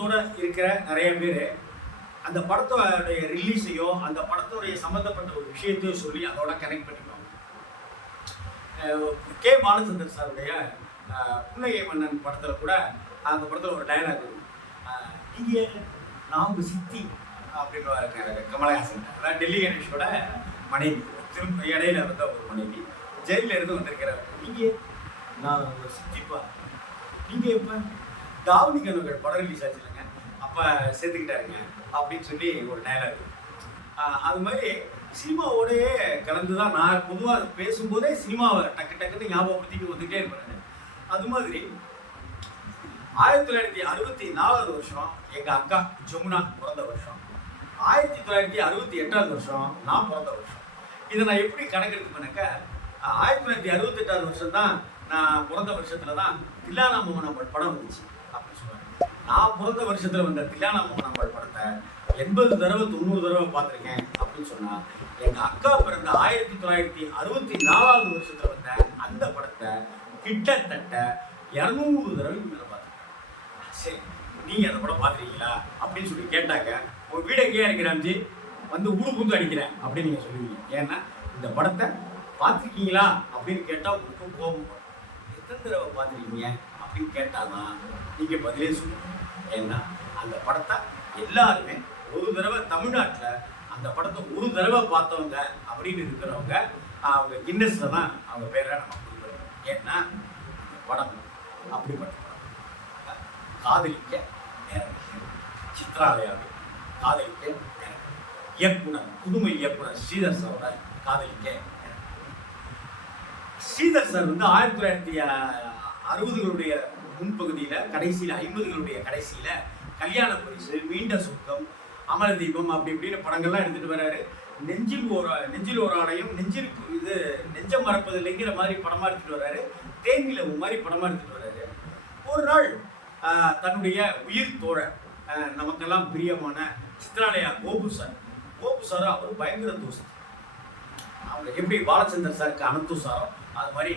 ஆர்வத்தோடு இருக்கிற நிறைய பேர் அந்த படத்தோடைய ரிலீஸையோ அந்த படத்தோடைய சம்மந்தப்பட்ட ஒரு விஷயத்தையோ சொல்லி அதோட கனெக்ட் பண்ணிக்குவாங்க. கே. பாலச்சந்தர் சாருடைய புன்னகை மன்னன் படத்தில் கூட அந்த படத்தில் ஒரு டயலாக் இருக்கும் அஹ், இங்கே சித்தி அப்படின்னு கமலஹாசன். அதாவது டெல்லி கணேஷோட மனைவி திரும்ப இடையில வந்த ஒரு மனைவி. ஜெயிலில் இருந்து வந்திருக்கிறார். நீங்கள் நான் சித்திப்பா. நீங்கள் இப்போ தாவணி கண்ணுகள் படம் ரிலீஸ் ஆச்சு சேர்த்துக்கிட்டாருங்க அப்படின்னு சொல்லி ஒரு டைலாக் அது மாதிரி சினிமாவோடயே கலந்து தான் நான் பொதுவாக பேசும்போதே சினிமாவை டக்கு டக்குன்னு ஞாபகப்படுத்திட்டு வந்துகிட்டே இருப்பேன் அது மாதிரி ஆயிரத்தி தொள்ளாயிரத்தி அறுபத்தி நாலாவது வருஷம் எங்கள் அக்கா ஜமுனா பிறந்த வருஷம். ஆயிரத்தி தொள்ளாயிரத்தி அறுபத்தி எட்டாவது வருஷம் நான் பிறந்த வருஷம். இதை நான் எப்படி கணக்கெடுத்து பண்ணக்க ஆயிரத்தி தொள்ளாயிரத்தி அறுபத்தெட்டாவது வருஷம் தான் நான் பிறந்த வருஷத்துல தான் தில்லானா மோகனாம்பல் படம் வந்துச்சு அப்படின்னு சொல்லுவாங்க. நான் பிறந்த வருஷத்துல வந்த தில்லானா மோகனாம்பாள் படத்தை எண்பது தடவை தொண்ணூறு தடவை பார்த்துருக்கேன் அப்படின்னு சொன்னா எங்க அக்கா பிறந்த ஆயிரத்தி தொள்ளாயிரத்தி அறுபத்தி நாலாவது வருஷத்துல வந்த அந்த படத்தை கிட்டத்தட்ட இரநூறு தடவைக்கு மேல பார்த்துருக்கேன். சரி நீங்க அந்த படம் பார்த்துருக்கீங்களா அப்படின்னு சொல்லி கேட்டாக்க உங்க வீடு எங்கேயா இருக்கிறாஞ்சி வந்து ஊடு புந்து அடிக்கிறேன் அப்படின்னு நீங்க சொல்லுவீங்க. ஏன்னா இந்த படத்தை பார்த்துருக்கீங்களா அப்படின்னு கேட்டா உங்களுக்கு கோபம் எத்தனை தடவை பார்த்துருக்கீங்க அப்படின்னு கேட்டாதான் நீங்க பதிலே சொல்லுங்கள் ஏன்னா அந்த படத்தை எல்லாருமே ஒரு தடவை தமிழ்நாட்டில் அந்த படத்தை ஒரு தடவை பார்த்தவங்க அப்படின்னு இருக்கிறவங்க அவங்க கின்னஸில் தான் அவங்க பேரை நம்ம கொடுக்குறோம் ஏன்னா அந்த படம் அப்படிப்பட்ட படம். காதலிக்க நேரம். சித்ராலயாவை காதலிக்க நேரம். இயக்குனர் புதுமை இயக்குனர் ஸ்ரீதர் சாரோட காதலிக்க ஸ்ரீதர் சார் வந்து ஆயிரத்தி தொள்ளாயிரத்தி அறுபதுகளுடைய முன்பகுதியில் கடைசியில் ஐம்பதுகளுடைய கடைசியில் கல்யாண பரிசு மீண்ட சொர்க்கம் அமர தீபம் அப்படி இப்படின்னு படங்கள்லாம் எடுத்துகிட்டு வர்றாரு நெஞ்சில் ஒரு நெஞ்சில் ஒரு ஆடையும் நெஞ்சிற்கு இது நெஞ்சம் மறப்பது இல்லைங்கிற மாதிரி படமாக எடுத்துகிட்டு வர்றாரு தேனிலவு மாதிரி படமாக எடுத்துகிட்டு வர்றாரு ஒரு நாள் தன்னுடைய உயிர் தோழர் நமக்கெல்லாம் பிரியமான சித்ராலயா கோபு சார். கோபு சார் அவர் பயங்கர தோசை அவங்க எப்படி பாலச்சந்தர் சாருக்கு அனந்து சாரோ அது மாதிரி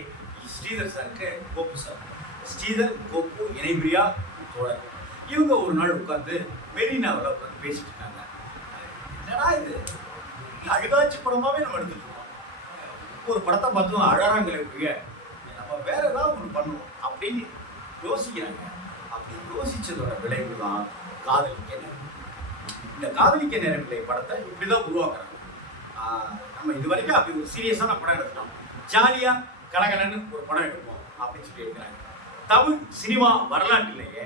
ஸ்ரீதர் சாருக்கு கோபு சார். ஸ்ரீதர் கோப்பு இணைபிரியா தோழர். இவங்க ஒரு நாள் உட்காந்து மெரினாவில் உட்காந்து பேசிட்டு இருக்காங்க என்னடா இது? அழுகாட்சி படமாகவே நம்ம எடுத்துட்டு இருக்கோம் ஒரு படத்தை பார்த்தோம் அழறாங்களே இப்படியே? நம்ம வேற ஏதாவது ஒன்று பண்ணுவோம் அப்படின்னு யோசிக்கிறாங்க. அப்படி யோசிச்சதோட விளைவு தான் காதலிக்க நேரம். இந்த காதலிக்க நேரங்களை படத்தை இப்படிதான் உருவாக்குறாங்க. நம்ம இது வரைக்கும் அப்படி ஒரு சீரியஸான படம் எடுத்துட்டோம். ஜாலியா கலகலன்னு ஒரு படம் எடுப்போம் அப்படின்னு சொல்லி இருக்கிறாங்க. தமிழ் சினிமா வரலாற்றிலேயே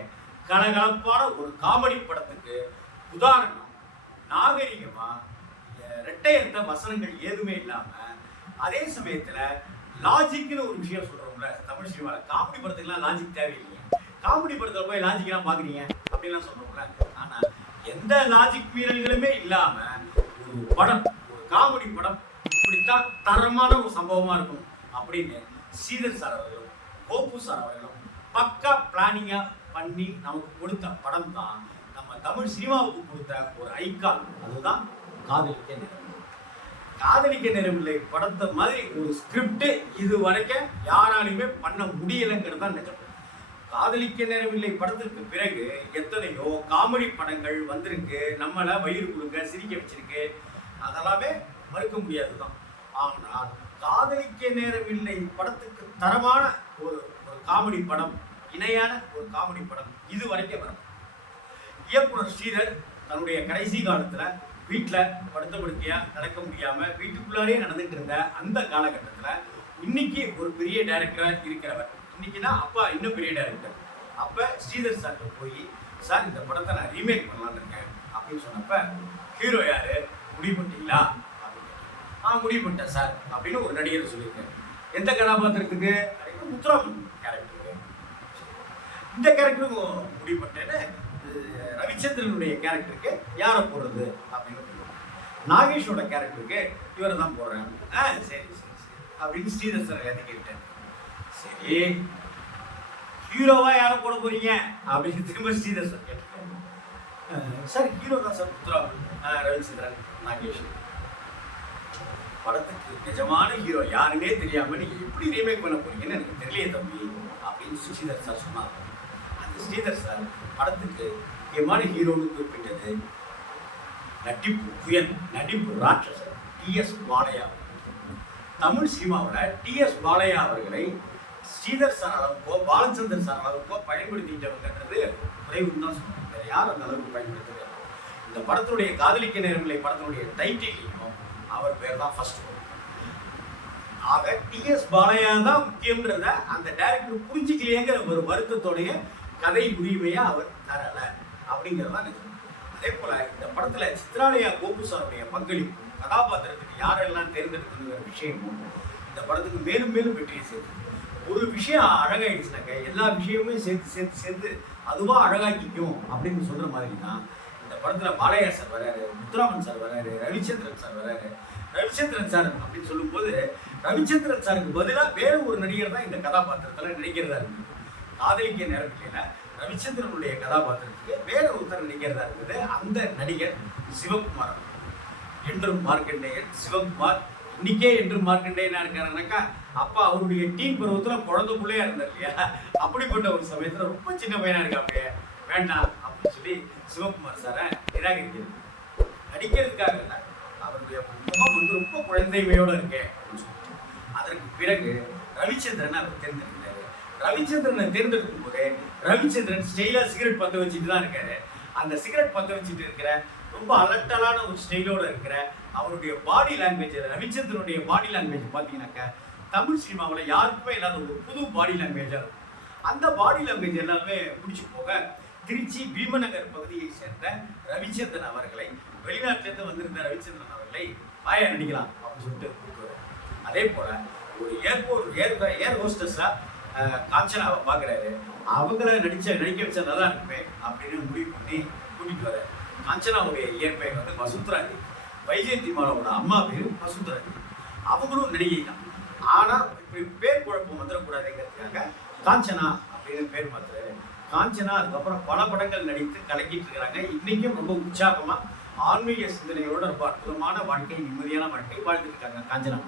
கலகலப்பான ஒரு காமெடி படத்துக்கு உதாரணம் நாகரிகமா ரெட்டையர்த்த வசனங்கள் எதுவுமே இல்லாம அதே சமயத்துல லாஜிக்னு ஒரு விஷயம் சொல்றோம்ல தமிழ் சினிமாவில் காமெடி படத்துக்குலாம் லாஜிக் தேவையில்லைங்க காமெடி படத்துல போய் லாஜிக்லாம் பாக்குறீங்க அப்படின்லாம் சொல்றோம்ல. ஆனா எந்த லாஜிக் மீறல்களுமே இல்லாம ஒரு படம் ஒரு காமெடி படம் இப்படித்தான் தரமான ஒரு சம்பவமா இருக்கும் அப்படின்னு ஸ்ரீதர் சார் அவர்களும் கோப்பு சார் அவர்களும் பக்கா பிளானிங்கா பண்ணி நமக்கு கொடுத்த படம் தான் நம்ம தமிழ் சினிமாவுக்கு கொடுத்த ஒரு ஐக்கான் அதுதான் காதலிக்க நேரம். காதலிக்க நேரமில்லை படத்தை மாதிரி ஒரு ஸ்கிரிப்ட் இது வரைக்கும் யாராலையுமே பண்ண முடியலைங்கிறது தான் நிஜம். காதலிக்க நேரமில்லை படத்திற்கு பிறகு எத்தனையோ காமெடி படங்கள் வந்திருக்கு. நம்மளை வயிறு கொடுங்க சிரிக்க வச்சிருக்கு. அதெல்லாமே மறுக்க முடியாது தான் ஆனால் காதலிக்க நேரமில்லை படத்துக்கு தரமான ஒரு ஒரு காமெடி படம் இணையான ஒரு காமெடி படம் இது வரைக்கும் வரும். இயக்குனர் ஸ்ரீதர் தன்னுடைய கடைசி காலத்தில் வீட்டில் படுத்த படுக்கையாக நடக்க முடியாமல் வீட்டுக்குள்ளாரே நடந்துட்டு இருந்த அந்த காலகட்டத்தில் இன்னைக்கு ஒரு பெரிய டைரக்டராக இருக்கிறவர். இன்னைக்குன்னா அப்பா இன்னும் பெரிய டைரக்டர் அப்போ ஸ்ரீதர் சார்கிட்ட போய் சார் இந்த படத்தை நான் ரீமேக் பண்ணலாம்னு இருக்கேன். அப்படின்னு சொன்னப்ப ஹீரோ யாரு? முடிவு பண்ணிட்டீங்களா அப்படின்னு ஆ முடிவு பண்ணிட்டேன் சார் அப்படின்னு ஒரு நடிகர் சொல்லியிருக்கேன் எந்த கதாபாத்திரத்துக்கு? அப்படின்னு முத்துராமன். இந்த கேரக்டரும் முடிவு பண்ணிட்டேன்னு ரவிச்சந்திரனுடைய கேரக்டருக்கு யாரை போடுறது அப்படின்னு சொல்லுவாங்க. நாகேஷோட கேரக்டருக்கு இவரை தான் போடுறேன் ஆ சரி சரி சரி. அப்படின்னு ஸ்ரீதர் சார் எல்லாத்தையும் கேட்டேன். சரி ஹீரோவா யாரை போட போறீங்க? அப்படின்னு திரும்ப ஸ்ரீதர் சார் கேட்டேன் சார் ஹீரோ தான் சார் முத்துராமன் ரவிச்சந்திரன் நாகேஷ். படத்துக்கு நிஜமான ஹீரோ யாருன்னே தெரியாம நீங்க எப்படி ரீமேக் பண்ண போறீங்கன்னு எனக்கு தெரியலையே தம்பி அப்படின்னு சுஷிதர் சார் சொன்னார். ஸ்ரீதர் சார் படத்துக்கு முக்கியமான ஹீரோன்னு குறிப்பிட்டது நடிப்பு புயல் நடிப்பு ராட்சசர் டிஎஸ் பாலையா தமிழ் சினிமாவில் டிஎஸ் பாலையா அவர்களை ஸ்ரீதர் சார் அளவுக்கோ பாலச்சந்தர் சார் அளவுக்கோ பயன்படுத்திட்டவங்கன்றது குறைவுன்னு தான் சொல்லணும் வேறு யார் அந்த அளவுக்கு பயன்படுத்தவே இந்த படத்தினுடைய காதலிக்க நேரங்களை படத்தினுடைய டைட்டிலையும் அவர் பேர் தான் ஃபர்ஸ்ட் ஆக டிஎஸ் பாலையா தான் முக்கியன்றத அந்த டைரக்டர் புரிஞ்சுக்கலையேங்கிற ஒரு வருத்தத்தோடைய கதை உரிமையை அவர் தரலை. அப்படிங்கிறதான் எனக்கு அதே போல இந்த படத்துல சித்ராலயா கோபுசாருடைய பங்களிப்பு கதாபாத்திரத்துக்கு யாரெல்லாம் தேர்ந்தெடுக்கணுங்கிற விஷயமும் இந்த படத்துக்கு மேலும் மேலும் வெற்றியை சேர்த்து ஒரு விஷயம் அழகாயிடுச்சுனாக்க எல்லா விஷயமுமே சேர்த்து சேர்த்து சேர்த்து அதுவாக அழகாக்கிக்கும் அப்படின்னு சொல்கிற மாதிரி தான் இந்த படத்தில் பாலையா சார் வராரு முத்துராமன் சார் வராரு ரவிச்சந்திரன் சார் வராரு. ரவிச்சந்திரன் சார் அப்படின்னு சொல்லும்போது ரவிச்சந்திரன் சாருக்கு பதிலாக வேறு ஒரு நடிகர் தான் இந்த கதாபாத்திரத்தில் நடிக்கிறதா இருக்குது காதலிக்க நேரத்தில் ரவிச்சந்திரனுடைய கதாபாத்திரத்துக்கு வேற ஒருத்தர் நடிக்கிறதா இருக்குது. அந்த நடிகர் சிவகுமார் என்றும் மார்க்கண்டேயன் சிவகுமார் இன்னைக்கே என்றும் மார்க்கண்டேயனா இருக்காருனாக்கா அப்பா அவருடைய டீம் பருவத்துல குழந்தை பிள்ளையா இருந்தார் இல்லையா? அப்படிப்பட்ட ஒரு சமயத்துல ரொம்ப சின்ன பையனா இருக்காப்பே வேண்டாம் அப்படின்னு சொல்லி சிவகுமார் சாரை நிராகரிக்கிறது நடிக்கிறதுக்காக அவருடைய முகம் வந்து ரொம்ப குழந்தைமையோட இருக்கேன் அப்படின்னு சொல்லிட்டு. அதற்கு பிறகு ரவிச்சந்திரன் அவர் தெரிஞ்சிருக்கேன் ரவிச்சந்திரனை தேர்ந்தெடுக்கும் போதே ரவிச்சந்திரன் ஸ்டைலா சிகரெட் பத்த வச்சுட்டு தான் இருக்காரு. அந்த சிகரெட் பத்த வச்சுட்டு இருக்கிற ரொம்ப அலட்டலான ஒரு ஸ்டைலோட இருக்கிற அவருடைய பாடி லாங்குவேஜ் ரவிச்சந்திரனுடைய பாடி லாங்குவேஜ் பார்த்தீங்கன்னாக்கா தமிழ் சினிமாவில் யாருக்குமே இல்லாத ஒரு புது பாடி லாங்குவேஜாக இருக்கும். அந்த பாடி லாங்குவேஜ் எல்லாமே பிடிச்சி போக திருச்சி பீமநகர் பகுதியை சேர்ந்த ரவிச்சந்திரன் அவர்களை வெளிநாட்டிலேருந்து வந்திருந்த ரவிச்சந்திரன் அவர்களை ஆயா நடிக்கலாம் அப்படின்னு சொல்லிட்டு கூப்பிட்டு அதே போல் ஒரு ஏர்போர்ட் ஏர் ஏர் ஹோஸ்டஸாக காஞ்சனாவை பார்க்குறாரு. அவங்கள நடிச்ச நடிக்க வச்சா நல்லா இருக்குமே அப்படின்னு முடிவு பண்ணி கூட்டிட்டு வர காஞ்சனாவுடைய இயற்பெயர் வந்து வசுந்தராஜி வைஜெயந்தி மாலாவோட அம்மா பேர் வசுந்தராஜி அவங்களும் நடிகை தான் இப்படி பேர் குழப்பம் வந்துடக்கூடாதுங்கிறதுக்காக காஞ்சனா அப்படின்னு பேர் மாத்துறாரு. காஞ்சனா அதுக்கப்புறம் பல படங்கள் நடித்து கலக்கிட்டு இருக்கிறாங்க. இன்னைக்கும் ரொம்ப உற்சாகமா ஆன்மீக சிந்தனையோட ரொம்ப அற்புதமான வாழ்க்கை நிம்மதியான வாழ்க்கை வாழ்ந்துட்டு இருக்காங்க காஞ்சனா.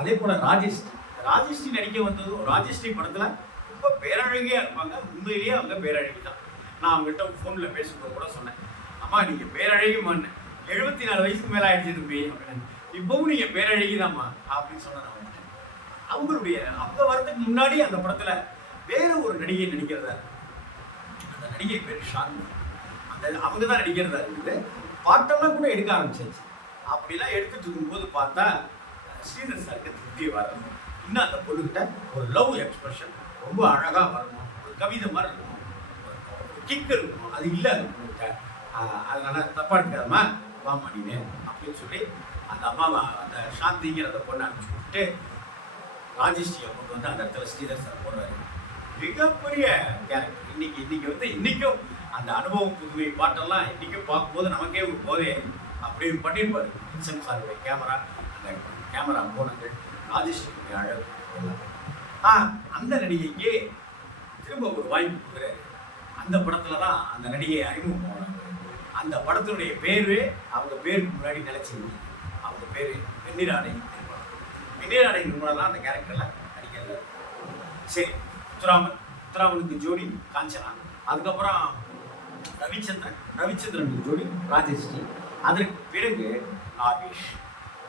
அதே போல ராஜேஷ். ராஜஸ்ரீ நடிக்க வந்ததும் ராஜஸ்ரீ படத்தில் ரொம்ப பேரழகியாக இருப்பாங்க. உண்மையிலேயே அவங்க பேரழகி தான். நான் அவங்ககிட்ட ஃபோனில் பேசும்போது கூட சொன்னேன். அம்மா நீங்கள் பேரழகி மண்ணு. எழுபத்தி நாலு வயசுக்கு மேலே ஆயிடுச்சு தம்பி. அப்படின்னு. இப்பவும் நீங்கள் பேரழகி தான்மா. அப்படின்னு சொன்னேன் அவங்க. அவங்களுடைய அவங்க வரதுக்கு முன்னாடி அந்த படத்தில் வேற ஒரு நடிகை நடிக்கிறதா? அந்த நடிகை பேர் ஷாந்தி அந்த அவங்க தான் நடிக்கிறதா? இருக்குது பாட்டெல்லாம் கூட எடுக்க ஆரம்பிச்சாச்சு. அப்படிலாம் எடுத்துட்டு இருக்கும்போது பார்த்தா ஸ்ரீதர் சாருக்கு திருப்தி வரணும் இன்னும் அந்த பொண்ணுகிட்ட ஒரு லவ் எக்ஸ்பிரஷன் ரொம்ப அழகாக வரணும் ஒரு கவிதை மாதிரி இருக்கணும் ஒரு கிக் இருக்கணும் அது இல்லை அந்த பொண்ணுகிட்ட. அதனால் தப்பாக தப்பா வாமா நீனு அப்படின்னு சொல்லி அந்த அம்மாவை அந்த சாந்திங்கிற அந்த பொண்ணை அனுப்பிச்சு விட்டு ராஜேஷ்டியை கொண்டு வந்து அந்த இடத்துல ஸ்ரீதர் சார் போடுறாரு. மிகப்பெரிய கேரக்டர் இன்னைக்கு இன்னைக்கு வந்து இன்னைக்கும் அந்த அனுபவம் புதுமை பாட்டெல்லாம் இன்னைக்கும் பார்க்கும்போது நமக்கே ஒரு போதே அப்படி பண்ணியிருப்பார் வின்சென்ட் சாருடைய கேமரா அந்த கேமரா போனங்கள் ராஜேஷ்டியுடைய அழகு ஆ அந்த நடிகைக்கு திரும்ப ஒரு வாய்ப்பு கொடுக்குறாரு. அந்த படத்துல தான் அந்த நடிகையை அறிமுகம் அந்த படத்தினுடைய பேரு அவங்க பேருக்கு முன்னாடி நிலைச்சி அவங்க பேரு வெண்ணிராடை வெண்ணிராடை மூலம் தான் அந்த கேரக்டர்ல நடிக்கிறது சரி முத்துராமன் முத்துராமனுக்கு ஜோடி காஞ்சனா. அதுக்கப்புறம் ரவிச்சந்திரன் ரவிச்சந்திரனுக்கு ஜோடி ராஜேஷ்டி. அதற்கு பிறகு நாகேஷ்.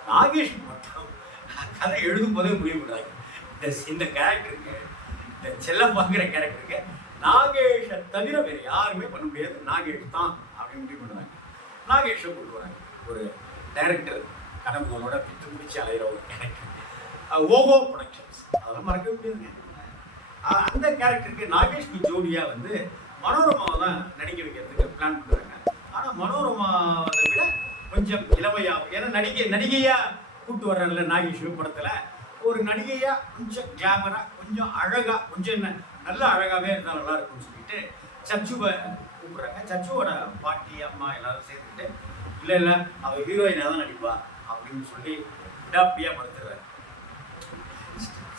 நாகேஷ் மட்டும் கதை எழுதும் போதே முடிவு பண்ணுறாங்க இந்த இந்த கேரக்டருக்கு இந்த செல்லப்பாங்கிற கேரக்டருக்கு நாகேஷை தவிர வேறு யாருமே பண்ண முடியாது. நாகேஷ் தான் அப்படின்னு முடிவு பண்ணுறாங்க நாகேஷை கொண்டு வராங்க ஒரு டைரக்டர் கனவுகளோட பித்து பிடிச்சி அலைகிற ஒரு கேரக்டர் ஓஹோ ப்ரொடக்ஷன்ஸ் அதெல்லாம் மறக்க முடியாதுங்க. அந்த கேரக்டருக்கு நாகேஷ்க்கு ஜோடியாக வந்து மனோரமாவை தான் நடிக்க வைக்கிறதுக்கு பிளான் பண்ணுறாங்க ஆனால் மனோரமாவை விட கொஞ்சம் இளமையாகும் ஏன்னா நடிகை நடிகையாக கூட்டு வர்றாங்கல்ல நாகேஷ் படத்தில். ஒரு நடிகையாக கொஞ்சம் கேமரா கொஞ்சம் அழகாக கொஞ்சம் என்ன நல்ல அழகாகவே இருந்தால் நல்லா இருக்கும்னு சொல்லிட்டு சச்சுவை கூப்பிட்றாங்க. சச்சுவோட பாட்டி அம்மா எல்லாரும் சேர்ந்துட்டு இல்லை இல்லை அவள் ஹீரோயினாக தான் நடிப்பா அப்படின்னு சொல்லி விடாப்பியாக படுத்துறாரு.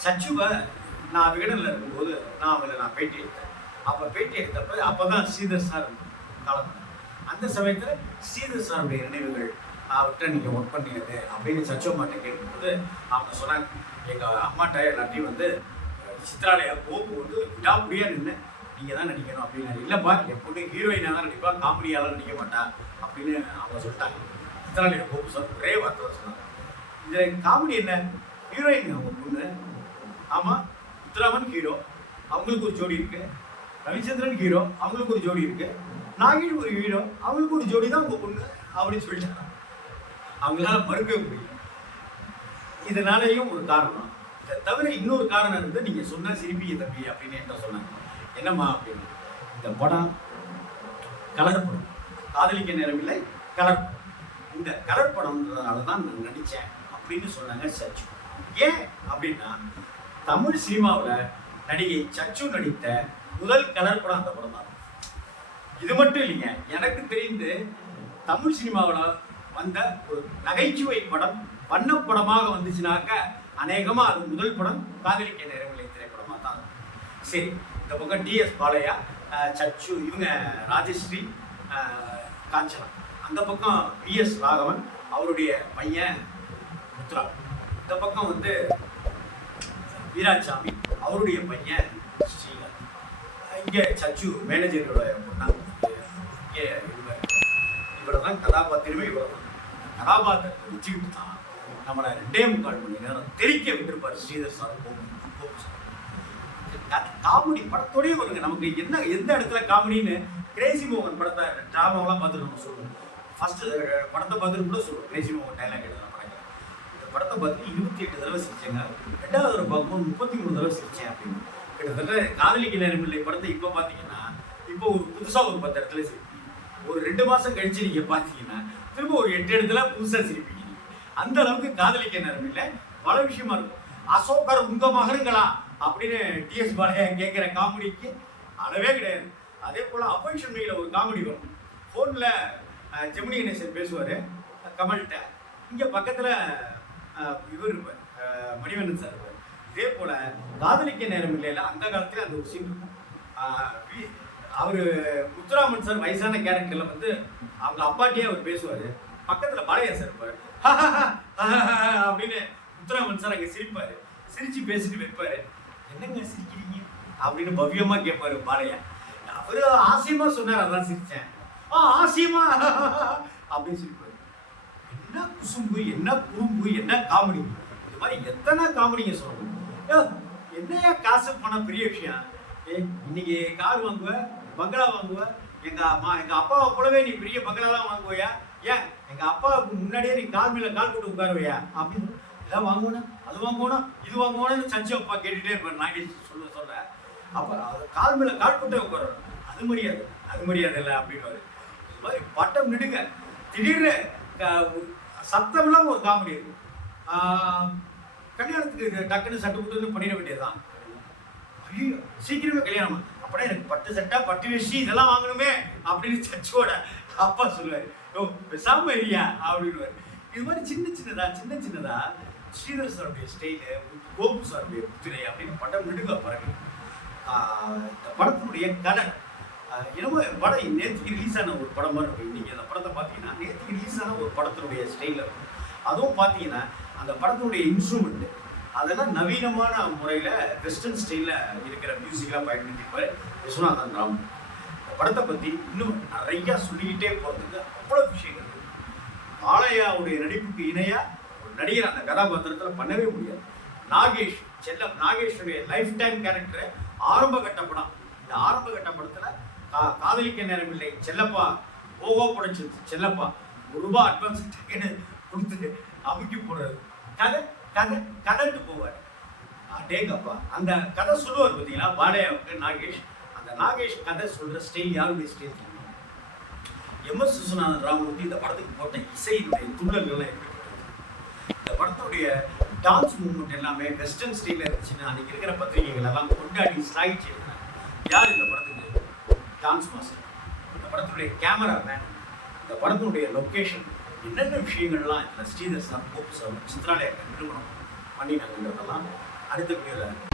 சச்சுவை நான் விகடனில் இருக்கும்போது நான் அவங்களை நான் பேட்டி எடுத்தேன். அப்போ பேட்டி எடுத்தப்ப அப்போ தான் ஸ்ரீதர் சார் காலம் அந்த சமயத்தில் ஸ்ரீதர் சாருடைய நினைவுகள் அவர்கிட்ட நீங்கள் ஒர்க் பண்ணியது அப்படின்னு சச்சு அம்மாட்ட கேட்கும்போது அவங்க சொன்னாங்க. எங்கள் அம்மாட்ட எல்லாத்தையும் வந்து சித்ராலயா கோப்பு வந்து நின்று நீங்கள் தான் நடிக்கணும் அப்படின்னு. இல்லைப்பா என் பொண்ணு ஹீரோயினாக தான் நடிப்பா காமெடியாலாம் நடிக்க மாட்டா அப்படின்னு அவங்க சொல்லிட்டாங்க. சித்ராலய கோபு சார் ஒரே வார்த்தை சொன்னாங்க. இதில் காமெடி என்ன? ஹீரோயின் அவங்க பொண்ணு. ஆமாம் முத்துராமன் ஹீரோ அவங்களுக்கு ஒரு ஜோடி இருக்குது ரவிச்சந்திரன் ஹீரோ அவங்களுக்கு ஒரு ஜோடி இருக்குது நாகேஷ் ஒரு ஹீரோ அவங்களுக்கு ஒரு ஜோடி தான் உங்கள் பொண்ணு. அப்படின்னு சொல்லிட்டாங்க. அவங்களால மறுக்கவே முடியல. இதனாலேயும் ஒரு காரணம். இதை தவிர இன்னொரு காரணம் இருந்து நீங்கள் சொன்ன சிரிப்பிய தம்பி அப்படின்னு என்கிட்ட சொன்னாங்க. என்னம்மா அப்படின்னு. இந்த படம் கலர் படம். காதலிக்க நேரமில்லை கலர் இந்த கலர் படம்ன்றதுனால தான் நான் நடித்தேன் அப்படின்னு சொன்னாங்க சச்சு. ஏன் அப்படின்னா தமிழ் சினிமாவில் நடிகை சச்சு நடித்த முதல் கலர் படம் அந்த படம் தான் இது மட்டும் இல்லைங்க எனக்கு தெரிந்து தமிழ் சினிமாவில் வந்த ஒரு நகைச்சுவை படம் வண்ணப்படமாக வந்துச்சுனாக்க அநேகமாக அது முதல் படம் காதலிக்க நேரமில்லை திரைப்படமாக தான். சரி இந்த பக்கம் டிஎஸ் பாலையா சச்சு இவங்க ராஜஸ்ரீ காஞ்சனா. அந்த பக்கம் விஎஸ் ராகவன் அவருடைய பையன் முத்ரா இந்த பக்கம் வந்து வீராசாமி அவருடைய பையன் ஸ்ரீகாந்த். இங்கே சச்சு மேனேஜரோட பொண்ணா இங்கே இவங்க. இவரை தான் கதாபாத்திரமே இவ்வளோ தான் கதாபாத்திரத்தை வச்சுக்கிட்டு தான் நம்மளை ரெண்டே முக்கால் மணி நேரம் தெரிக்க விட்டுருப்பார் ஸ்ரீதர் சார் காமெடி படத்தோடய வருங்க. நமக்கு என்ன எந்த இடத்துல காமெடின்னு கிரேசி மோகன் படத்தை டிராமாவெல்லாம் பார்த்துட்டு நம்ம சொல்லுவோம். ஃபஸ்ட்டு படத்தை பார்த்துட்டு கூட சொல்லுவோம். கிரேசி மோகன் டைலாக் எழுதுன படங்கள் இந்த படத்தை பார்த்து இருபத்தி எட்டு தடவை சிரிச்சேங்க. ரெண்டாவது ஒரு பார்க்கும்போது முப்பத்தி மூணு தடவை சிரிச்சேன் அப்படின்னு. கிட்டத்தட்ட காதலிக்க நேரமில்லை படத்தை இப்போ பார்த்தீங்கன்னா இப்போ ஒரு புதுசாக ஒரு பத்து இடத்துல சிரிப்பீங்க ஒரு ரெண்டு மாதம் கழிச்சு நீங்கள் பார்த்தீங்கன்னா திரும்ப ஒரு எட்டு இடத்துல புதுசாக சிரிப்பீங்க அந்த அளவுக்கு காதலிக்க நேரம் இல்லை. பல விஷயமா இருக்கும். அசோகர் உங்க மகருங்களா அப்படின்னு டிஎஸ் பாலையா கேட்குற காமெடிக்கு அளவே கிடையாது. அதே போல் அஃபென்ஷன் மீல ஒரு காமெடி வரும். ஃபோனில் ஜெமினி கணேசன் பேசுவார். கமல்கிட்ட. இங்கே பக்கத்தில் இவர் இருப்பார். மணிவண்ணன் சார் இருப்பார். இதே போல் காதலிக்க நேரம் இல்லையில அந்த காலத்தில் அந்த ஒரு சீன் இருக்கும். அவர் முத்துராமன் சார் வயசான கேரக்டரில் வந்து அவங்க அப்பாட்டியே அவர் பேசுவார். பக்கத்தில் பாளையா சார் இருப்பார். அப்படின்னு முத்துராமன் சார் அங்கே சிரிப்பார். சிரித்து பேசிட்டு வைப்பார் என்னங்க சிரிக்கிறீங்க? அப்படின்னு பவ்யமாக கேட்பார் பாளையா அவர் ஆசியமாக சொன்னார் அதான் சிரித்தேன் ஆ ஆசியமா? அப்படின்னு சிரிப்பார். என்ன குசும்பு என்ன குறும்பு என்ன காமெடி? இது மாதிரி எத்தனை காமெடிங்க சொல்லணும். என்னையா காசு பண்ண பெரிய விஷயம்? ஏ இன்னைக்கு கார் வாங்குவேன் பங்களா வாங்குவ. எங்க அம்மா எங்க அப்பாவை போலவே நீ பெரிய பங்களாலாம் வாங்குவியா? ஏன்? எங்க அப்பாவுக்கு முன்னாடியே நீ கால் மேலே கால் போட்டு உட்காருவியா? அப்படின்னு இதான் வாங்குவேனா அது வாங்குவேனா இது வாங்குவேன்னு சஞ்சய் அப்பா கேட்டுட்டே இருப்பார். நாகேஷ் சொல்ல சொல்ல. அப்ப அது கால் மேலே கால் போட்டு உட்காரணும் அது மரியாதை அது மரியாதை இல்லை அப்படின்னு இது மாதிரி பட்டம் நிடுங்க. திடீர்னு சத்தம்லாம் ஒரு காமெடி இருக்கும் கல்யாணத்துக்கு டக்குன்னு சட்டு புட்டுன்னு பண்ணிட வேண்டியதுதான். ஐயோ சீக்கிரமே கல்யாணம் அப்படியே எனக்கு பட்டு சட்டா பட்டு விஷயம் இதெல்லாம் வாங்கணுமே அப்படின்னு சச்சோட அப்பா சொல்லுவார். ஓ பெசாம இல்லையா அப்படின்னு இது மாதிரி சின்ன சின்னதா சின்ன சின்னதா ஸ்ரீதர் சாருடைய ஸ்டைலு கோபு சாருடைய புத்திரை அப்படின்னு படம் நெடுங்க பறகு இந்த படத்தினுடைய கலர் என்னமோ படம் நேற்றுக்கு ரிலீஸ் ஆன ஒரு படம் மாதிரி இருக்கும். நீங்கள் அந்த படத்தை பார்த்தீங்கன்னா நேற்றுக்கு ரிலீஸ் ஆன ஒரு படத்தினுடைய ஸ்டைலில் இருக்கும். அதுவும் பார்த்தீங்கன்னா அந்த படத்தினுடைய இன்ஸ்ட்ருமெண்ட்டு அதெல்லாம் நவீனமான முறையில் வெஸ்டர்ன் ஸ்டைலில் இருக்கிற மியூசிக்காக பயன்படுத்திப்பார் விஸ்வநாதன் ராம். இந்த படத்தை பற்றி இன்னும் நிறையா சொல்லிக்கிட்டே போகிறதுக்கு அவ்வளோ விஷயங்கள் இருக்கு. ஆலயாவுடைய நடிப்புக்கு இணையாக ஒரு நடிகர் அந்த கதாபாத்திரத்தில் பண்ணவே முடியாது. நாகேஷ் செல்லம் நாகேஷுடைய லைஃப் டைம் கேரக்டரை ஆரம்ப கட்ட படம். இந்த ஆரம்ப கட்ட படத்தில் கா காதலிக்க நேரமில்லை செல்லப்பா ஓகோ படைச்சு செல்லப்பா ஒரு ரூபாய் அட்வான்ஸ் கொடுத்து கொடுத்துட்டு அமுக்கி போடுறது கதை கதை கதைட்டு போவார். டேங்கப்பா அந்த கதை சொல்லுவார் பார்த்தீங்களா பாலையாவுக்கு நாகேஷ். அந்த நாகேஷ் கதை சொல்கிற ஸ்டைல் யாருடைய ஸ்டைல் தெரியுமா? எம் எஸ் விஸ்வநாதன் ராமமூர்த்தி இந்த படத்துக்கு போட்ட இசையினுடைய துள்ளல்கள்லாம் எப்படி இந்த படத்துடைய டான்ஸ் மூமெண்ட் எல்லாமே வெஸ்டர்ன் ஸ்டைலில் இருந்துச்சுன்னா அன்றைக்கி இருக்கிற பத்திரிகைகள் எல்லாம் கொண்டாடி ஸ்லாகிச்சு யார் இந்த படத்துக்கு? டான்ஸ் மாஸ்டர் இந்த படத்துடைய கேமரா மேன் இந்த படத்தினுடைய லொக்கேஷன் என்னென்ன விஷயங்கள்லாம் இந்த ஸ்ரீதர் சார் கோப்பு சார் சித்ராலயா நிறுவனம் பண்ணினாங்கன்றதெல்லாம் அடுத்த வீடியோவில்